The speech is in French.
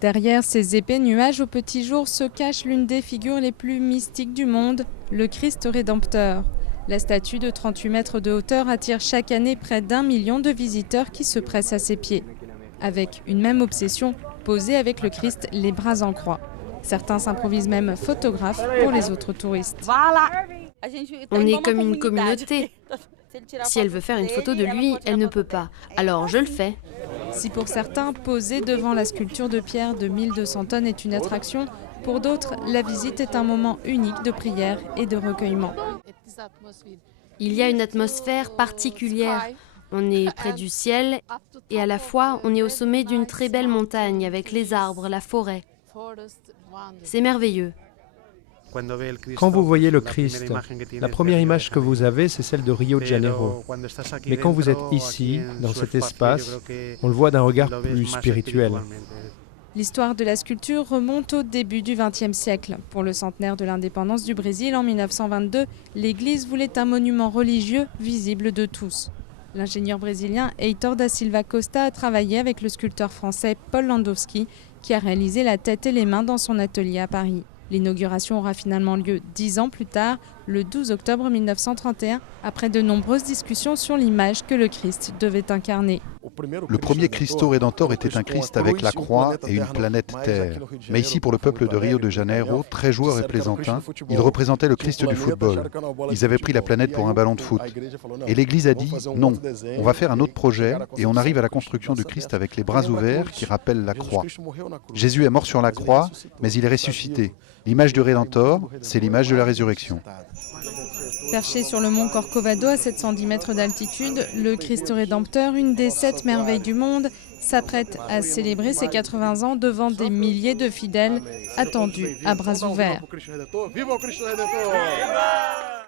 Derrière ces épais nuages au petit jour se cache l'une des figures les plus mystiques du monde, le Christ Rédempteur. La statue de 38 mètres de hauteur attire chaque année près d'1 million de visiteurs qui se pressent à ses pieds. Avec une même obsession, poser avec le Christ les bras en croix. Certains s'improvisent même photographes pour les autres touristes. On est comme une communauté. Si elle veut faire une photo de lui, elle ne peut pas. Alors je le fais. Si pour certains, poser devant la sculpture de pierre de 1200 tonnes est une attraction, pour d'autres, la visite est un moment unique de prière et de recueillement. Il y a une atmosphère particulière. On est près du ciel et à la fois on est au sommet d'une très belle montagne avec les arbres, la forêt. C'est merveilleux. Quand vous voyez le Christ, la première image que vous avez, c'est celle de Rio de Janeiro. Mais quand vous êtes ici, dans cet espace, on le voit d'un regard plus spirituel. L'histoire de la sculpture remonte au début du XXe siècle. Pour le centenaire de l'indépendance du Brésil en 1922, l'Église voulait un monument religieux visible de tous. L'ingénieur brésilien Heitor da Silva Costa a travaillé avec le sculpteur français Paul Landowski, qui a réalisé la tête et les mains dans son atelier à Paris. L'inauguration aura finalement lieu 10 ans plus tard, le 12 octobre 1931, après de nombreuses discussions sur l'image que le Christ devait incarner. Le premier Cristo Redentor était un Christ avec la croix et une planète Terre. Mais ici, pour le peuple de Rio de Janeiro, très joueur et plaisantin, il représentait le Christ du football. Ils avaient pris la planète pour un ballon de foot. Et l'Église a dit non, on va faire un autre projet et on arrive à la construction du Christ avec les bras ouverts qui rappellent la croix. Jésus est mort sur la croix, mais il est ressuscité. L'image du Rédemptor, c'est l'image de la résurrection. Perché sur le mont Corcovado à 710 mètres d'altitude, le Christ Rédempteur, une des 7 merveilles du monde, s'apprête à célébrer ses 80 ans devant des milliers de fidèles attendus à bras ouverts.